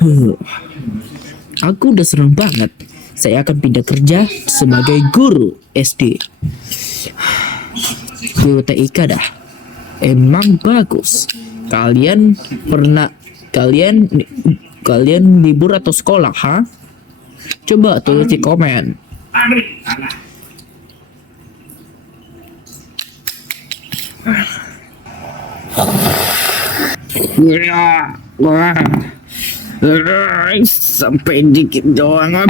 Huh, aku udah seneng banget. Saya akan pindah kerja sebagai guru SD. Guru TIK dah. Emang bagus. Kalian libur atau sekolah, ha? Coba tulis di komen. Sampai dikit doang.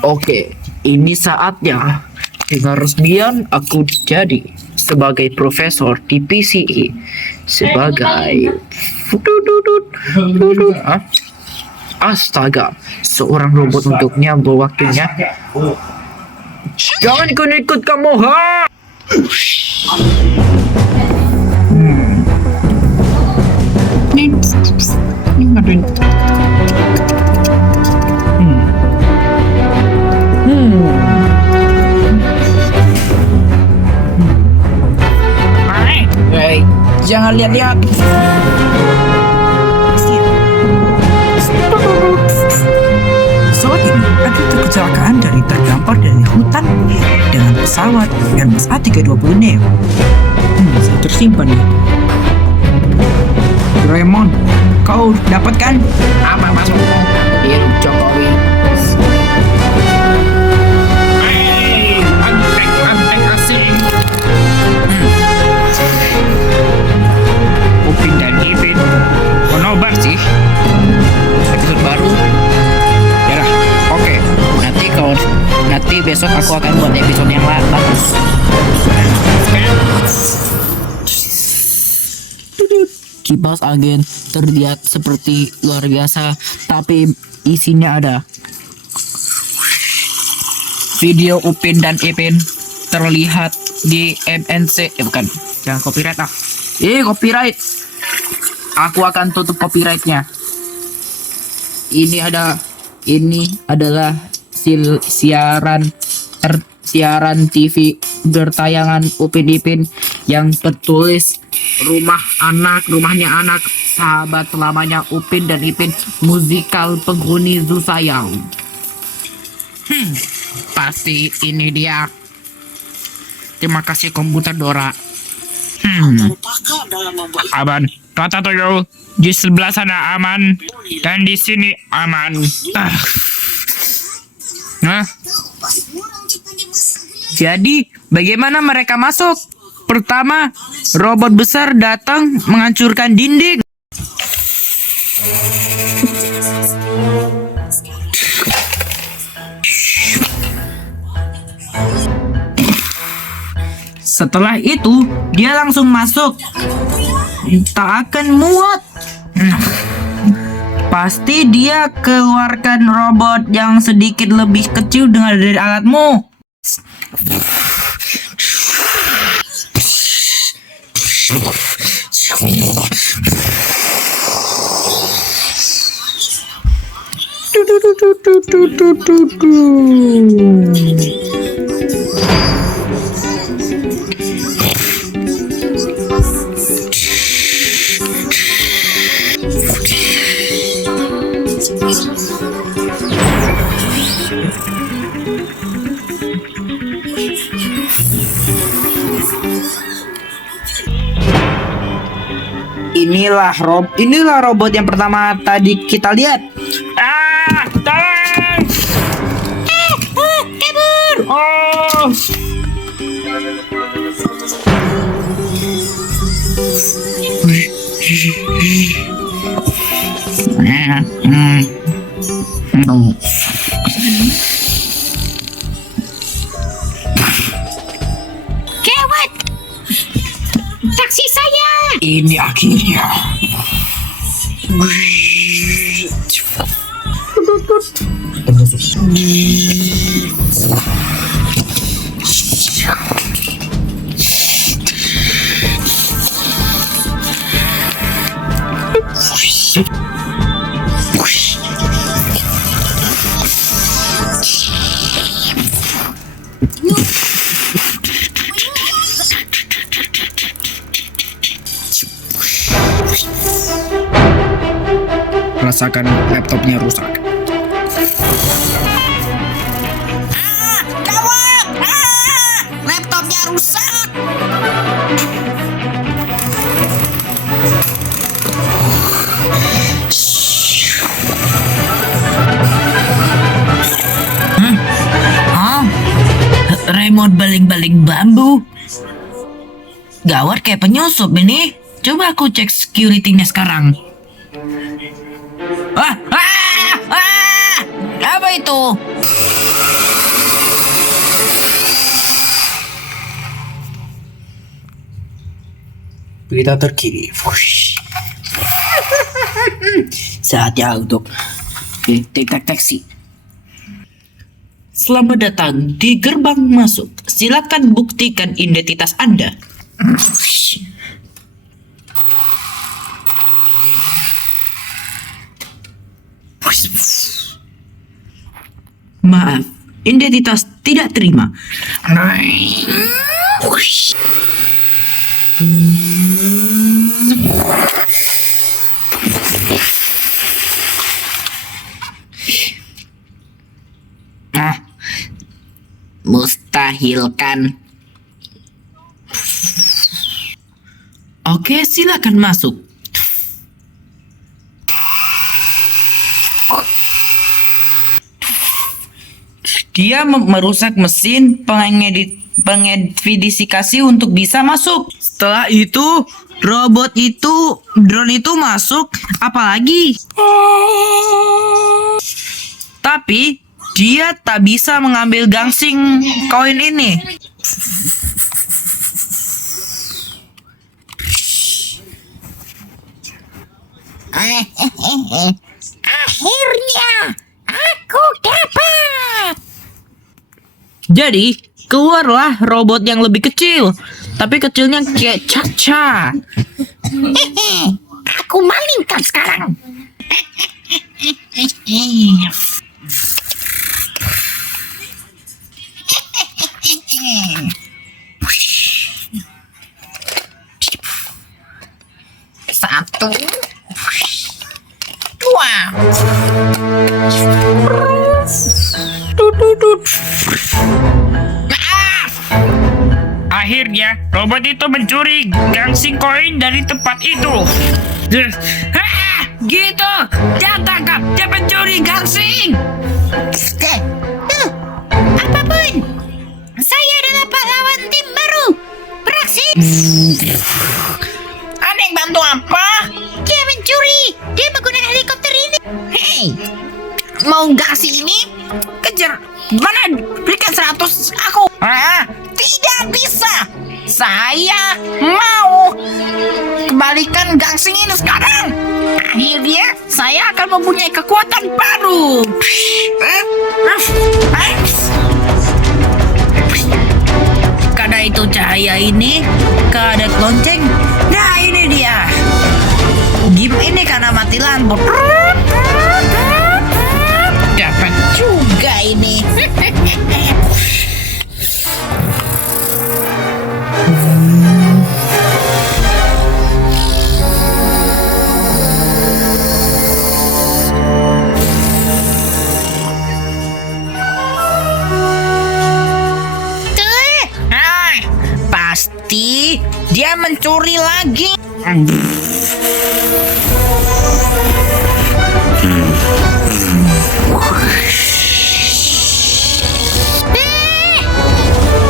Oke, ini saatnya. Dengan resmian aku jadi sebagai profesor di PCI, sebagai Hah? Astaga, seorang robot untuk nyambung waktunya. Jangan ikut-ikut kamu, ha? Ini ngapain? Hey, jangan lihat-lihat. Pesawat ini ada kecelakaan dari terdampar dari hutan dengan pesawat Airbus A320 Neo. Masih tersimpan ya. Doraemon, kau dapatkan? Apa maksudmu? Iya, Jokowi. Antek asing. Upin dan Ipin menobar sih. Episode baru. Ya lah, oke. Nanti besok aku akan buat episode yang bagus. Kipas angin terlihat seperti luar biasa, tapi isinya ada video Upin dan Ipin terlihat di MNC. Bukan, jangan copyright ah. Copyright. Aku akan tutup copyrightnya. Ini adalah siaran TV bertayangan Upin Ipin yang bertulis rumahnya anak, sahabat selamanya Upin dan Ipin, musikal penghuni zoo sayang. Pasti ini dia. Terima kasih komputer Dora. Aman. Kata tuyul di sebelah sana aman dan di sini aman. Jadi bagaimana mereka masuk? Pertama, robot besar datang menghancurkan dinding. Setelah itu, dia langsung masuk. Tak akan muat. Pasti dia keluarkan robot yang sedikit lebih kecil dari alatmu. Inilah robot yang pertama tadi kita lihat. Tolong! Kabur! Oh! Gawat! Taksi saya! Ini akhirnya. merasakan laptopnya rusak. Gawat! Laptopnya rusak. Remote baling-baling bambu. Gawat kayak penyusup ini. Coba aku cek security-nya sekarang. Apa itu? Berita terkini. Saatnya untuk Deteksi. selamat datang di gerbang masuk. Silakan buktikan identitas Anda. Maaf, identitas tidak terima. Mustahilkan. Oke, silakan masuk. Dia merusak mesin pengedifikasi untuk bisa masuk. Setelah itu, drone itu masuk. Apalagi? Tapi dia tak bisa mengambil gangsing koin ini. Akhirnya aku dapat. Jadi, keluarlah robot yang lebih kecil. Tapi kecilnya kayak Caca. Aku malingkan sekarang. Satu, dua. Akhirnya, robot itu mencuri gangsing koin dari tempat itu. Gitu, dia tangkap, dia pencuri gangsing. Apapun, saya adalah pahlawan tim baru. Beraksi. Ada yang bantu apa? Dia mencuri. Dia menggunakan helikopter ini. Hei, mau gangsing ini? Kejar, mana? Berikan 100 aku. Tidak bisa. Saya mau kembalikan gangsing ini sekarang. Akhirnya saya akan mempunyai kekuatan baru. Karena itu cahaya ini keadaan lonceng. Nah ini dia. Game ini karena mati lampu. Dapat juga ini. Pasti dia mencuri lagi.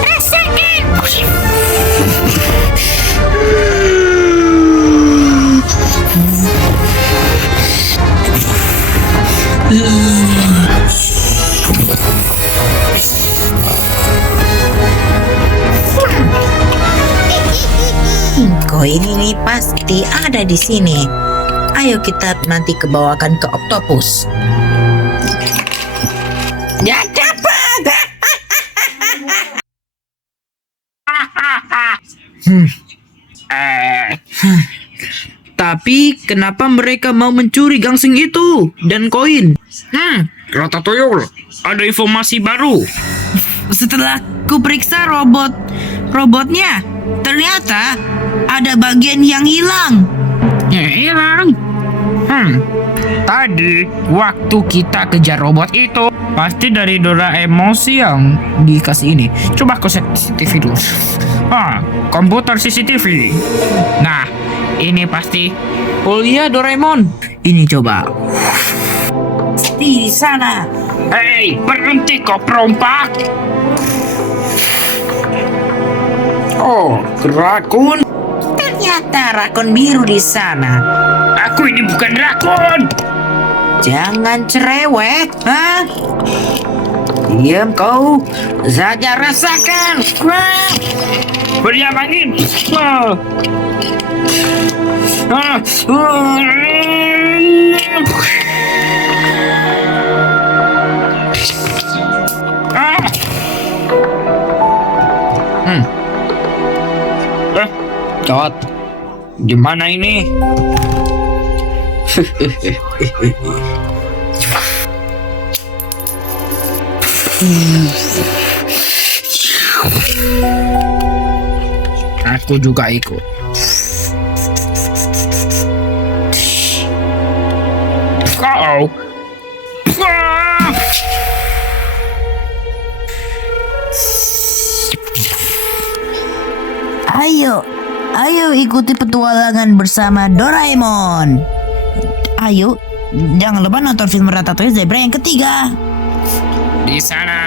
Rasakan. Koin ini pasti ada di sini. Ayo kita nanti kebawakan ke Octopus. Ya dapat. Tapi kenapa mereka mau mencuri gangsing itu dan koin? Ratatouille, ada informasi baru. Setelah kuperiksa robotnya, ternyata ada bagian yang hilang. Hilang. Tadi waktu kita kejar robot itu pasti dari Doraemon yang dikasih ini. Coba aku cek CCTV dulu. Komputer CCTV. Nah, ini pasti. Oh iya Doraemon. Ini coba. Di sana. Hei, berhenti kau perompak. Oh, rakun. Ternyata rakun biru di sana. Aku ini bukan rakun. Jangan cerewet, ha? Diam kau, saja rasakan. Wah. Beriam angin. Dot, gimana ini? Aku juga ikut. Kau. Ayo ikuti petualangan bersama Doraemon. Ayo, jangan lupa nonton film Ratatouille Zebra yang ketiga. Di sana.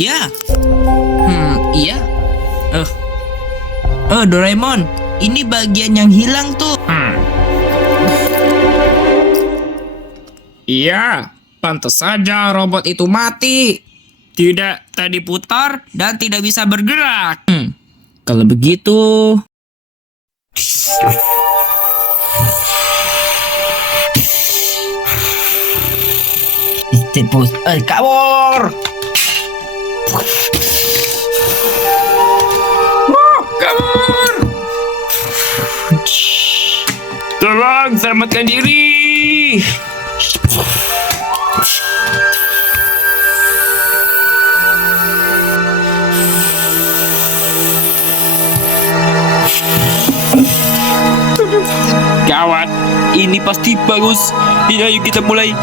Ya. Iya. Doraemon, ini bagian yang hilang tuh. Iya, pantas saja robot itu mati. Tidak tadi putar dan tidak bisa bergerak. Kalau begitu, kabur. Kabur. Tolong selamatkan diri. Gawat, ini pasti bagus. Ayo kita mulai.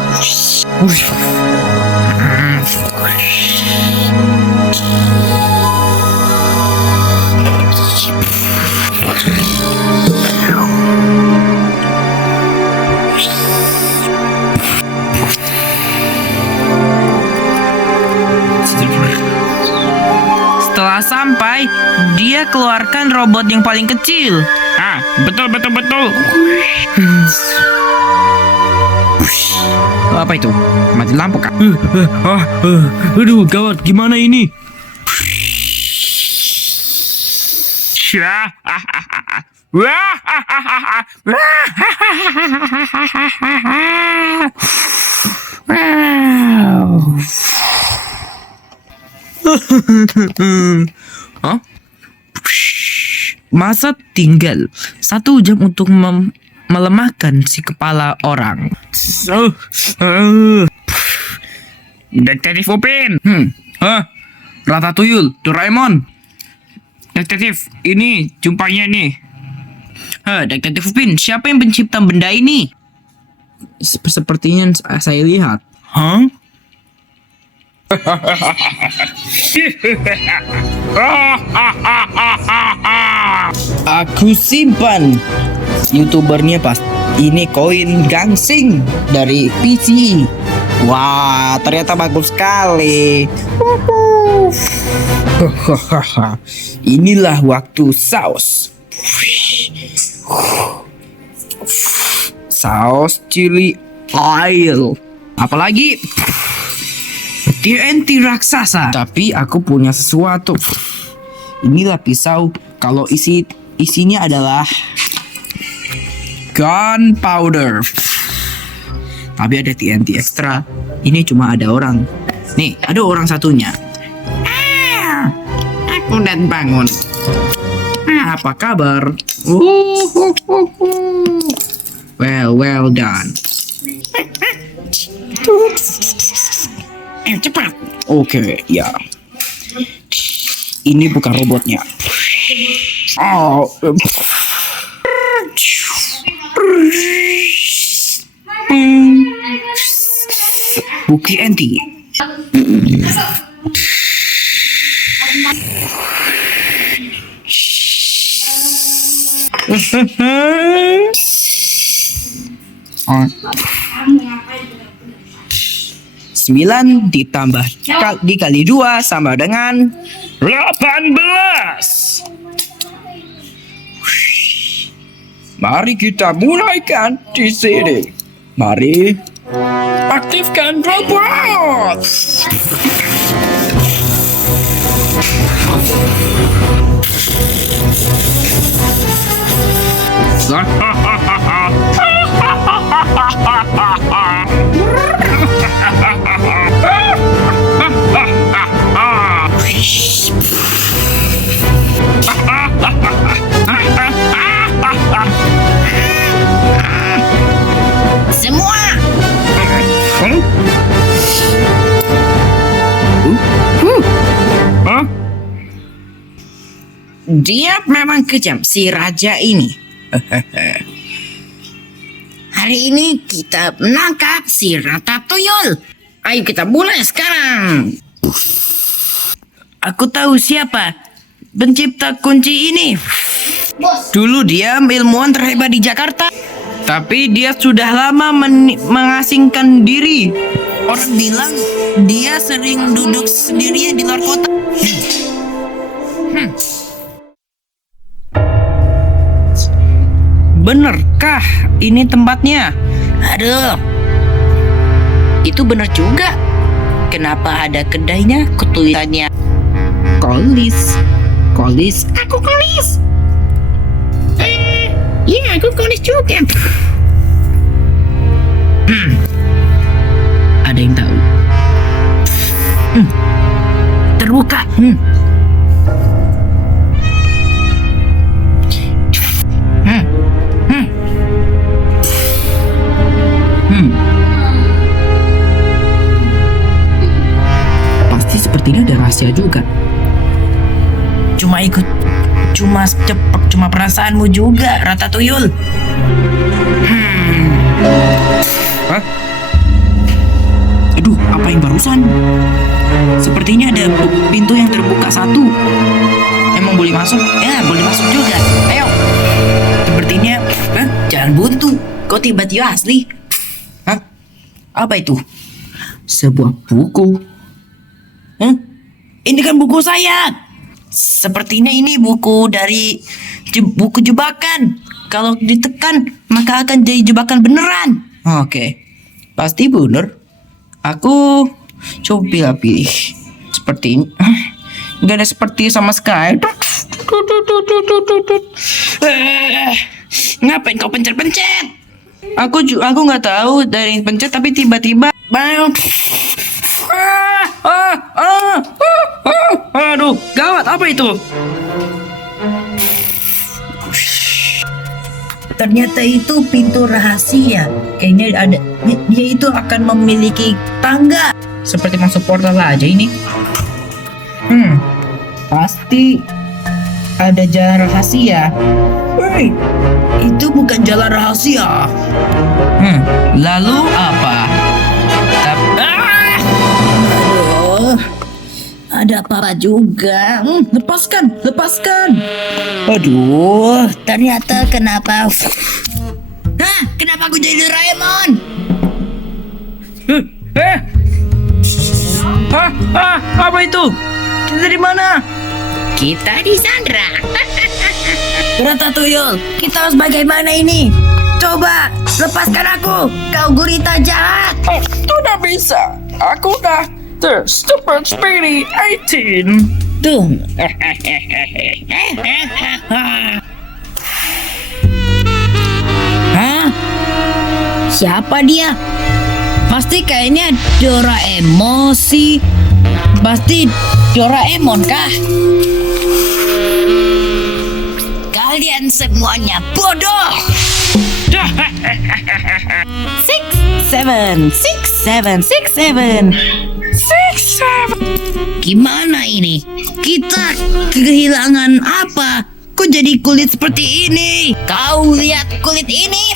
Setelah sampai, dia keluarkan robot yang paling kecil. Betul. Apa itu? Mati lampu kah? Aduh, gawat, gimana ini? Hah? Masa tinggal 1 jam untuk melemahkan si kepala orang. Detektif Upin. Ratatouille, Doraemon. Detektif, ini jumpanya nih. Detektif Upin, siapa yang pencipta benda ini? Sepertinya saya lihat. Aku simpan. YouTubernya pas. Ini koin gangsing dari PC. Wah, ternyata bagus sekali. Inilah waktu saus. Saus chili oil. Apalagi TNT raksasa. Tapi aku punya sesuatu. Inilah pisau. Kalau isinya adalah gunpowder. Tapi ada TNT ekstra. Ini cuma ada orang. Nih, ada orang satunya. Aku dan bangun. Apa kabar? Well done. Cepat. Oke, ya. Ini bukan robotnya. Bukti anti. Oh, 9 ditambah dikali 2 sama dengan 18. Mari kita mulaikan di sini. Mari aktifkan robot. Semua. Hah? Dia memang kejam si raja ini. Hari ini kita menangkap si Ratatouille. Ayo kita mulai sekarang. Aku tahu siapa pencipta kunci ini. Dulu dia ilmuwan terhebat di Jakarta, tapi dia sudah lama mengasingkan diri. Orang bilang dia sering duduk sendirian di luar kota. Benerkah ini tempatnya? Aduh, Itu bener juga. Kenapa ada kedainya ketulisannya Kolis? Kolis. aku kolis. Iya, aku kolis juga. Ada yang tahu? Terbuka. Pasti sepertinya ada rahasia juga. Cuma perasaanmu juga, Ratatouille. Hah? Aduh, apa yang barusan? Sepertinya ada pintu yang terbuka satu. Emang boleh masuk? Ya, boleh masuk juga. Ayo. Sepertinya, jalan buntu. Kok tiba-tiba asli? Hah? Apa itu? Sebuah buku. Hah? Ini kan buku saya. Sepertinya ini buku dari buku jebakan. Kalau ditekan, maka akan jadi jebakan beneran. Oke. Pasti bener. Aku coba pilih. Seperti ini. Gak ada seperti sama sekali. Ngapain kau pencet-pencet? Aku nggak tahu dari pencet, tapi tiba-tiba aduh, gawat, apa itu? Ternyata itu pintu rahasia. Kayaknya ada dia itu akan memiliki tangga. Seperti masuk portal aja ini. Pasti ada jalan rahasia. Hei, itu bukan jalan rahasia. Lalu apa? Aduh, ada apa juga. Lepaskan. Aduh, ternyata kenapa? Hah, kenapa aku jadi Doraemon? Apa itu? Kita dari mana? Kita di Sandra. Ratatouille, kita harus bagaimana ini? Coba, lepaskan aku. Kau gurita jahat. Tidak bisa. Aku udah the stupid speedy 18. Tuh. Hah? Siapa dia? Pasti kayaknya Doraemon sih. Pasti Doraemon kah? Kalian semuanya bodoh. 6, 7. Gimana ini? Kita kehilangan apa? Kok jadi kulit seperti ini? Kau lihat kulit ini?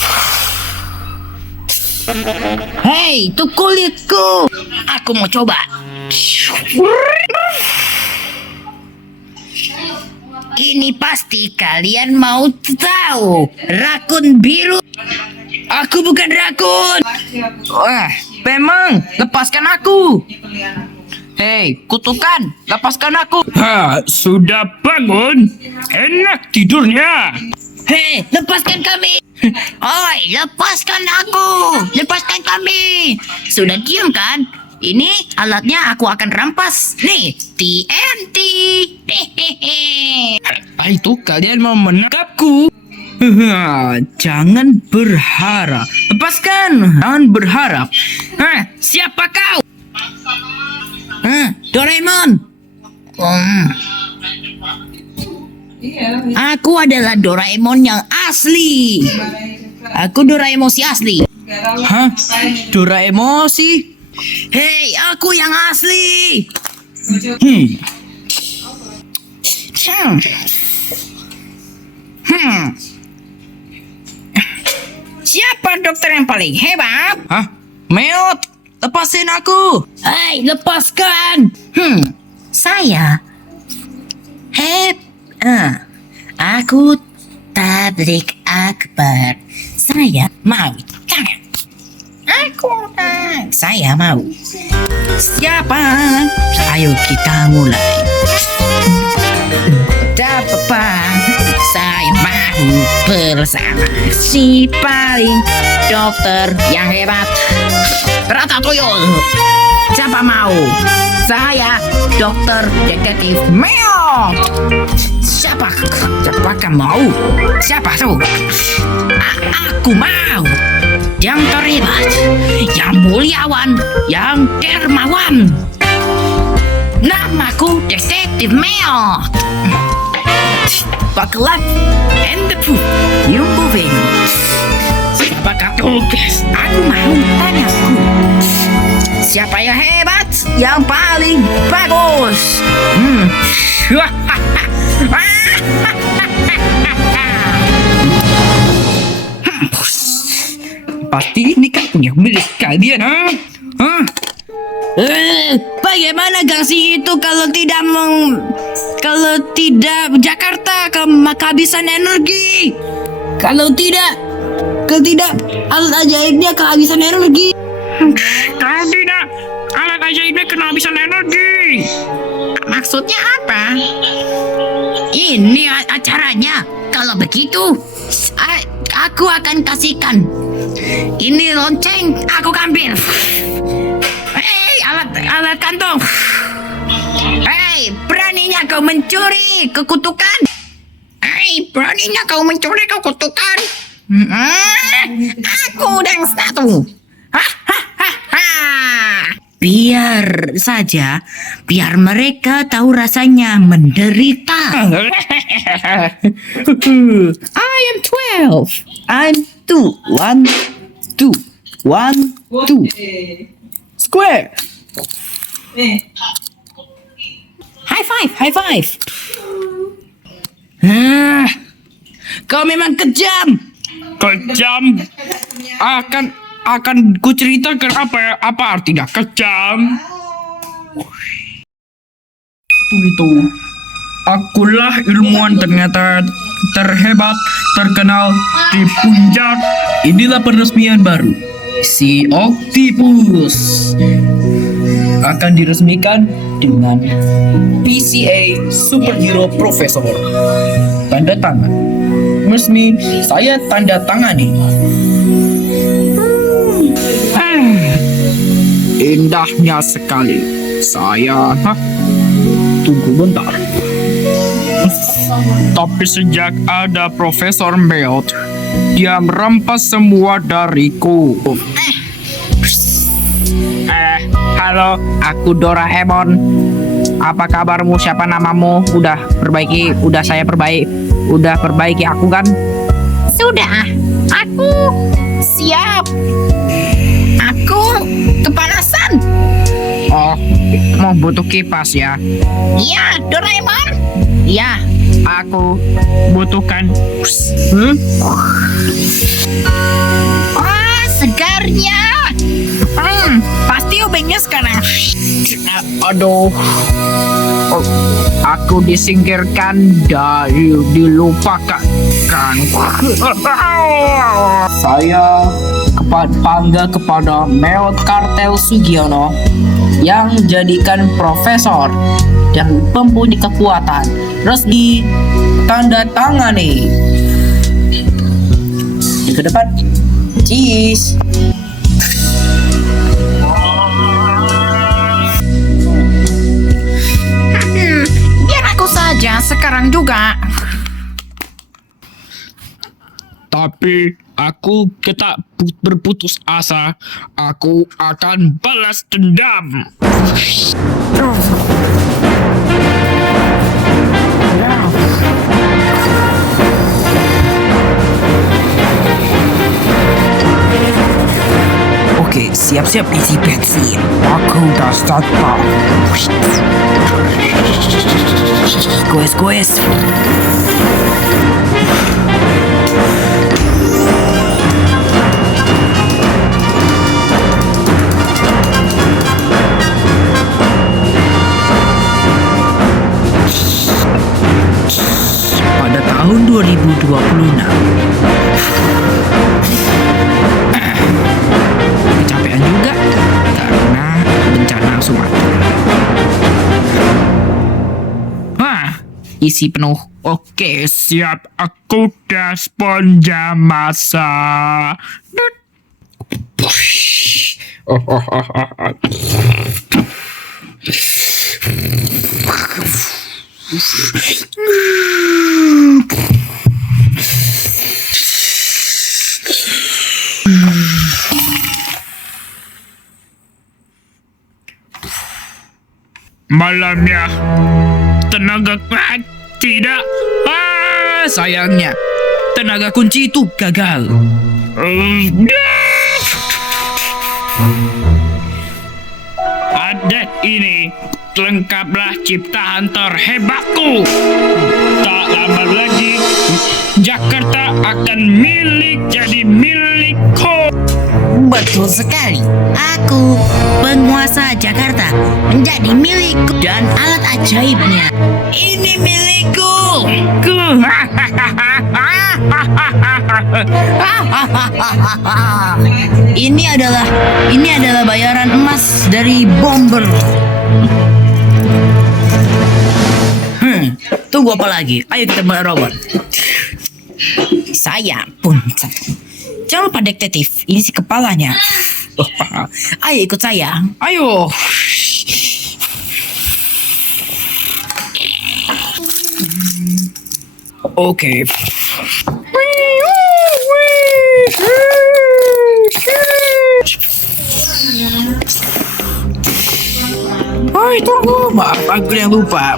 Hei, itu kulitku. Aku mau coba. Ini pasti kalian mau tahu. Rakun biru. Aku bukan rakun. Wah, memang lepaskan aku. Hei, kutukan, lepaskan aku. Sudah bangun? Enak tidurnya. Hei, lepaskan kami. Oi, lepaskan aku. Lepaskan kami. Sudah diam kan? Ini alatnya aku akan rampas. Nih, TNT. Hehehe. Itu kalian mau menangkapku? Jangan berharap. Lepaskan. Jangan berharap. Siapa kau? Doraemon. Aku adalah Doraemon yang asli. Aku Doraemon si asli. Hah? Doraemon sih? Hei, aku yang asli. Siapa dokter yang paling hebat? Hah? Meot, lepasin aku. Hei, lepaskan. Saya. Aku Tablik Akbar. Saya mau tangan. Saya mau. Siapa? Ayo kita mulai. Dapat. Saya mau bersama si paling dokter yang hebat. Ratatouille. Siapa mau? Saya dokter detektif Meo. Siapakah mau? Siapa tuh? Aku mau. Yang terlibat, yang muliawan, yang dermawan. Namaku Detektif Meo. Buckle up and the proof you moving. Siapakah tuh? Aku mau tanyaku. Siapa yang hebat? Yang paling bagus? Pasti ini kan punya milik kalian, Bagaimana gangsi itu kalau tidak Jakarta kehabisan energi? Kalau tidak alat ajaibnya kehabisan energi. Kalau tidak, alat ajaibnya kena habisan energi. Maksudnya apa? Ini acaranya. Kalau begitu, aku akan kasihkan. Ini lonceng, aku ambil. Hei, alat kantong. Hei, beraninya kau mencuri kekutukan? Hei, beraninya kau mencuri kekutukan? Aku dan satu. Biar saja, biar mereka tahu rasanya menderita. I am 12. I'm 2, 1, 2, 1, 2. Square. High five. Kau memang kejam. Kejam. Akan ku ceritakan apa artinya kejam. Begitu. Akulah ilmuwan ternyata terhebat, terkenal di puncak. Inilah peresmian baru. Si Octopus akan diresmikan dengan PCA Superhero Professor. Tanda tangan. Resmi saya tanda tangani. Indahnya sekali. Tunggu bentar. Tapi sejak ada Profesor Meot, dia merampas semua dariku. Halo, aku Doraemon. Apa kabarmu? Siapa namamu? Udah saya perbaiki aku kan? Sudah, aku siap. Aku kepanasan. Oh, mau butuh kipas ya? Ya, Doraemon. Ya, Aku butuhkan. segar. sebenarnya. Pasti obengnya sekarang. Aduh. Oh, aku disingkirkan dari dilupakan. Saya bangga kepada Meot Kartel Sugiono yang jadikan profesor dan mempunyai kekuatan. Resmi tanda tangani. Ke depan. Cheese. Biar aku saja sekarang juga. Tapi aku tak berputus asa. Aku akan balas dendam. Oke, siap-siap isi bensin. Aku udah start. Goes. Pada tahun 2026, kecapean juga karena bencana Sumatera. Isi penuh. Oke, siap. Aku udah spon jam masa. Malamnya tenaga tidak. sayangnya tenaga kunci itu gagal. Adet ini lengkaplah ciptaan terhebatku. Tak lama lagi Jakarta akan jadi milikku. Betul sekali. Aku, penguasa Jakarta, menjadi milikku dan alat ajaibnya. Ini milikku. Ini adalah bayaran emas dari bomber. Tunggu apa lagi? Ayo kita mulai robot. Saya pun. Jangan lupa detektif, ini si kepalanya. Ayo ikut saya. Ayo. Oke. Tunggu. Maaf, aku yang lupa.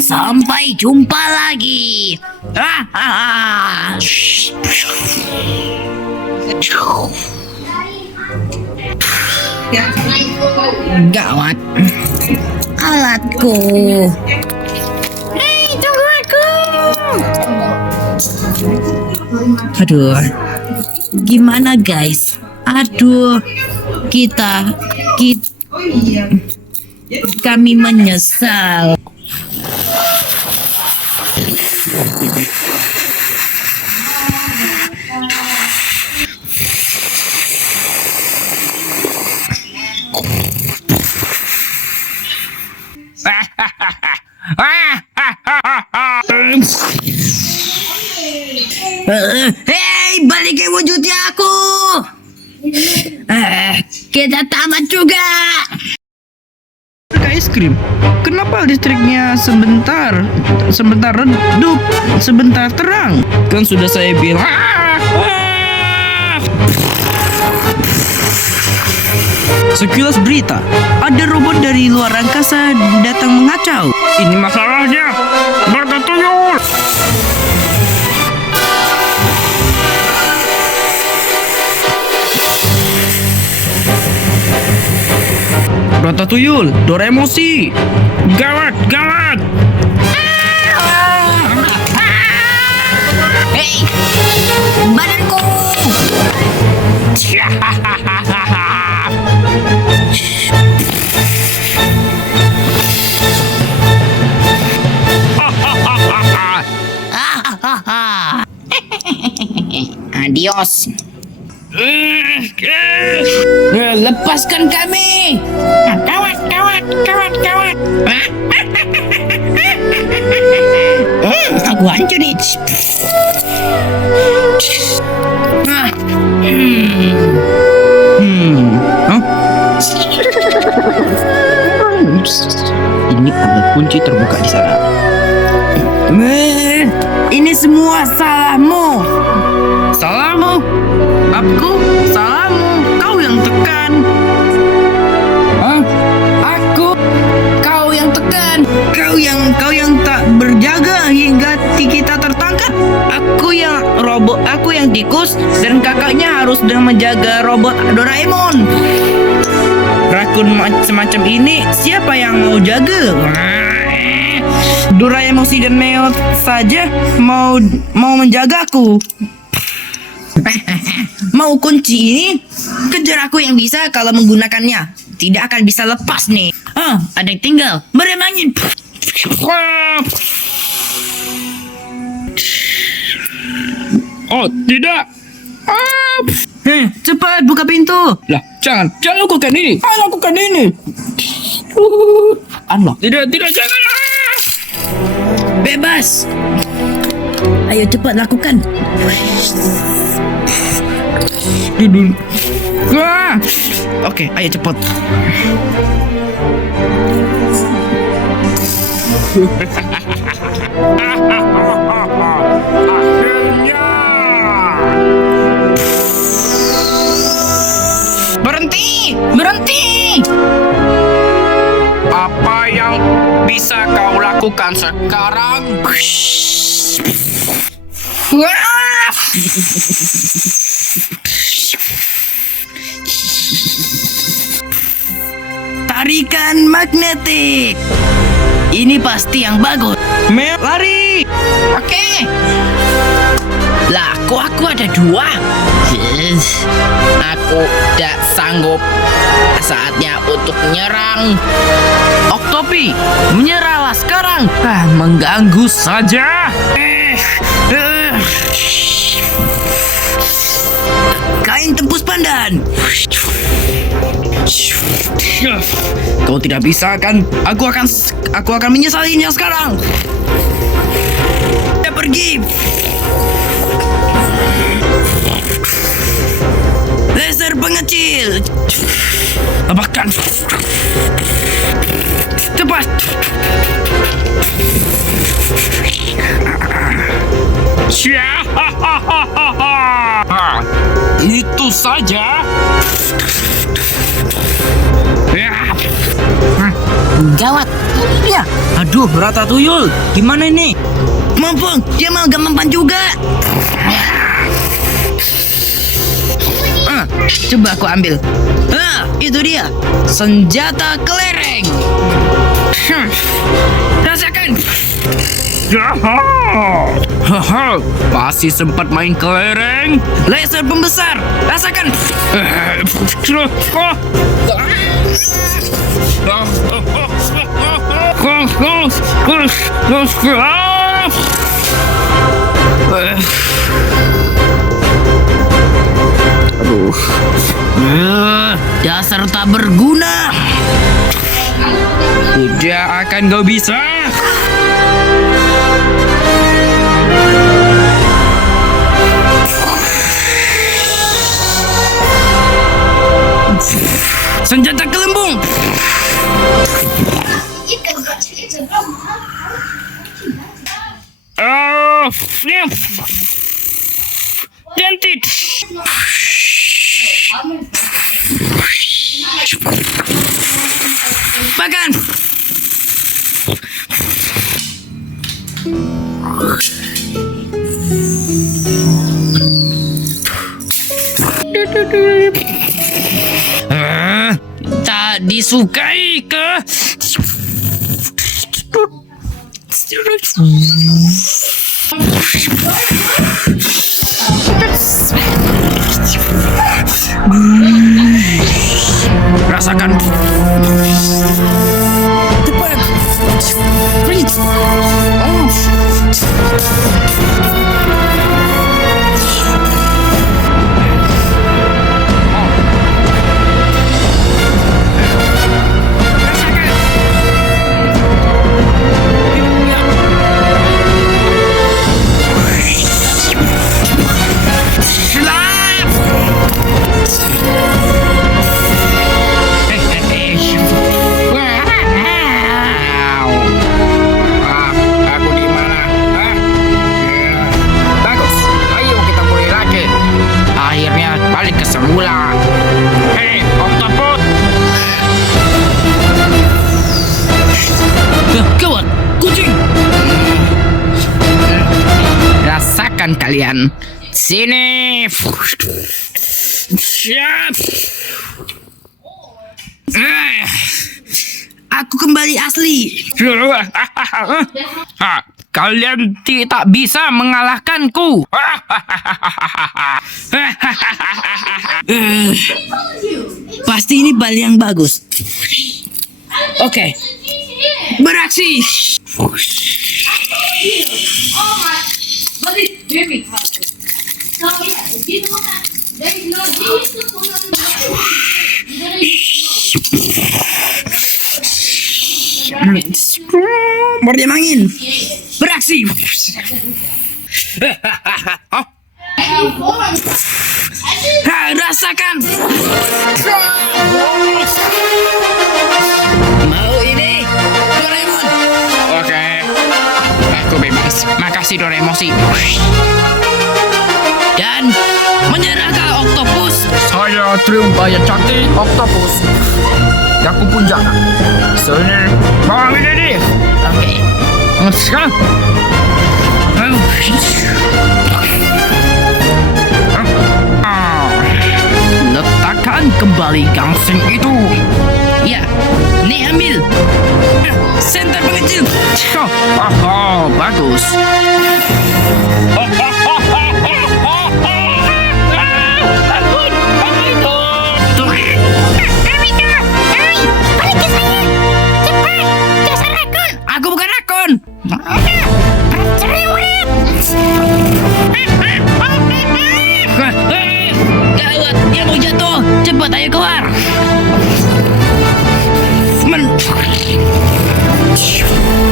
Sampai jumpa lagi. Gawat. Alatku. Hei, tunggu aku. Aduh. Gimana guys? Aduh. Kami menyesal. Hei, balikin wujudnya aku. Kita tamat juga. Es krim. Kenapa listriknya sebentar redup, sebentar terang? Kan sudah saya bilang. Sekilas berita, ada robot dari luar angkasa datang mengacau. Ini masalahnya. Ratatouille. Ratatouille, Doraemosi. Gawat, gawat. Hei, badanku. Adios. Lepaskan kami. Kawat, kawat, kawat, kawat. Aku hancur nih. Hah? Ini ada kunci terbuka di sana. Ini semua salahmu. Salahmu? Aku? Salahmu? Kau yang tekan. Hah? Aku? Kau yang tekan. Kau yang tak berjaga hingga kita tertangkap. Aku yang tikus dan kakaknya harus menjaga robot Doraemon. Rakun semacam ini siapa yang mau jaga? Doraemosi dan Meo saja mau menjagaku. Mau kunci ini? Kejar aku yang bisa kalau menggunakannya. Tidak akan bisa lepas nih. Ada yang tinggal. Bermain. Oh, tidak. Cepat buka pintu. Lah, jangan lakukan ini. Lakukan ini. Unlock. Tidak, jangan. Bebas. Ayo cepat lakukan. Dudun. Oke, ayo cepat. Akhirnya. Berhenti. Apa yang bisa kau lakukan sekarang? Tarikan magnetik. Ini pasti yang bagus. Lari. Oke. Lah, kok aku ada dua? Aku tidak sanggup. Saatnya untuk menyerang. Oktopi, menyerahlah sekarang. Mengganggu saja. Kain tembus pandan. Kau tidak bisa kan? Aku akan menyesalinya sekarang. Dia pergi. Laser pengecil. Lepaskan. Cepat. Itu saja. Gawat. Ya, aduh, Ratatouille, gimana ini? Mumpung dia mau gak mempan juga. Coba aku ambil. Itu dia, senjata kelereng. Rasakan. Masih sempat main kelereng. Laser pembesar, rasakan. Dasar tak berguna. Tidak akan kau bisa. Senjata gelembung. Dentit. Makan. Tak disukai ke? Rasakan. Cepat. Wow. Aku di mana? Hah? Bagus. Ayo kita mulai lagi. Akhirnya balik ke semula. Hei, Octopus. Gawat, kucing. Rasakan kalian. Sini. Siap. Aku kembali asli. Kalian tidak bisa mengalahkanku. Pasti ini bali yang bagus. Oke, beraksi. But it's very hard. So yeah, you know that there is no Jesus on Merdem angin. Beraksi. Rasakan. Mau ini, Doraemon. Oke. Aku bebas. Makasih Doraemosi. Dan menyerahkan Octopus. Saya Triumpaya Cakti Octopus. Aku pun jangan. Sini. Bawang ini nih. Oke. Sekarang. Letakkan kembali gangsing itu. Ya, nih ambil. Center pengecil. Oh, bagus. Aku bukan rakun. Gawat, dia mau jatuh. Cepat ayo keluar.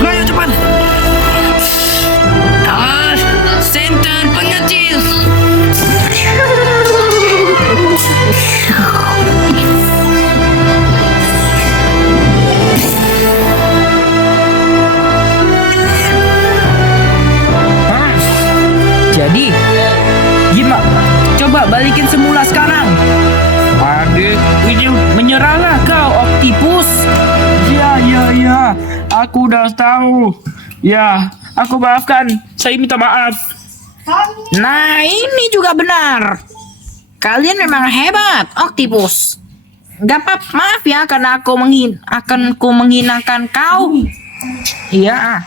Ayo cepat. Center pengecil. Jadi, gimana? Coba balikin semula sekarang. Adik, ini menyerahlah kau, Octopus. Ya. Aku udah tahu. Ya, aku maafkan. Saya minta maaf. Nah, ini juga benar. Kalian memang hebat, Octopus. Gak apa, maaf ya karena aku menghinakan kau. Iya,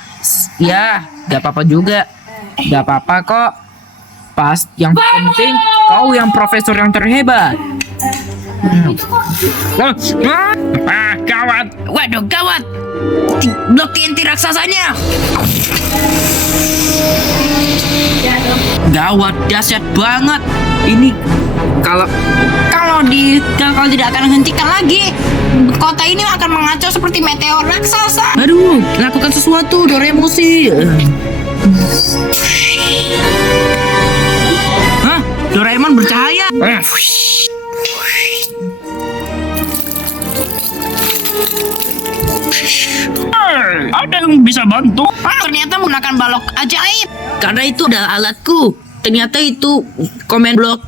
gak apa-apa juga. Gak apa-apa kok. Pas yang penting kau yang profesor yang terhebat. Gawat. Waduh, gawat. Blok TNT raksasanya. Gawat, dahsyat banget. Ini kalau Kalau tidak akan hentikan lagi, kota ini akan mengacau seperti meteor raksasa. Aduh, lakukan sesuatu, Doraemosi. Hah? Doraemon bercahaya. ada yang bisa bantu. Ternyata menggunakan balok ajaib. Karena itu adalah alatku. Ternyata itu komen blok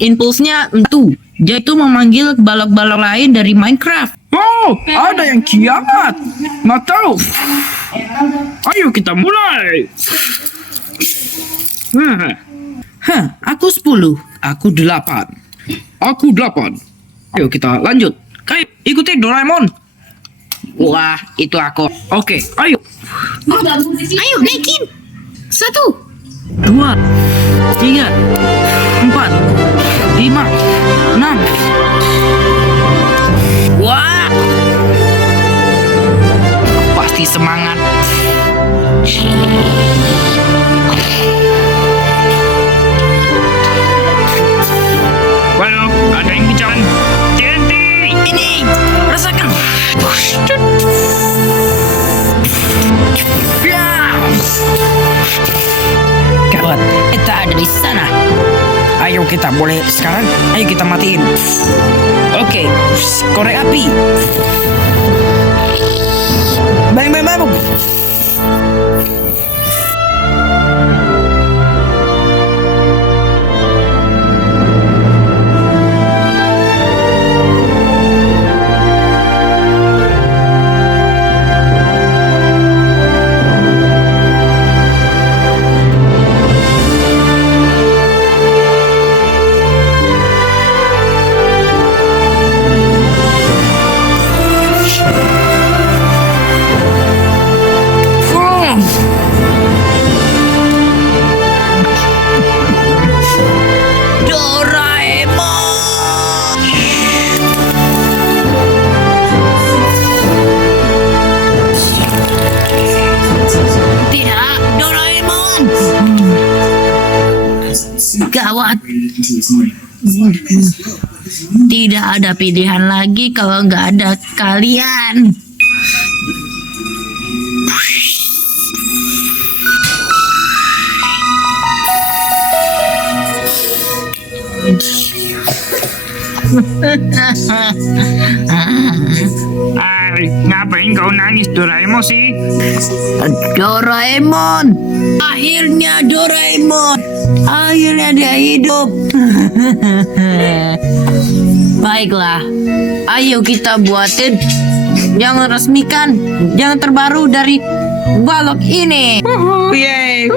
impulsnya itu. Dia itu memanggil balok-balok lain dari Minecraft. Oh, ada yang kiamat. Mau tahu? Ayo kita mulai. Aku 10. Aku 8. Aku 8. Ayo kita lanjut. Kayak ikuti Doraemon. Wah, itu aku. Oke, ayo. Ayo naikin. 1. 2, 3, 4, 5, 6. Wah, pasti semangat. Waduh, ada yang bicara. TNT. Ini, rasakan. Ya. Gawat, kita ada di sana. Ayo kita boleh sekarang. Ayo kita matiin. Oke, korek api. Bang, bang, bang. Tidak, Doraemon. Gawat. Tidak ada pilihan lagi kalau nggak ada kalian. Ngapain kau nangis Doraemon sih? Doraemon. Akhirnya Doraemon. Akhirnya dia hidup. Baiklah. Ayo kita buatin yang resmikan yang terbaru dari balok ini. Yeay.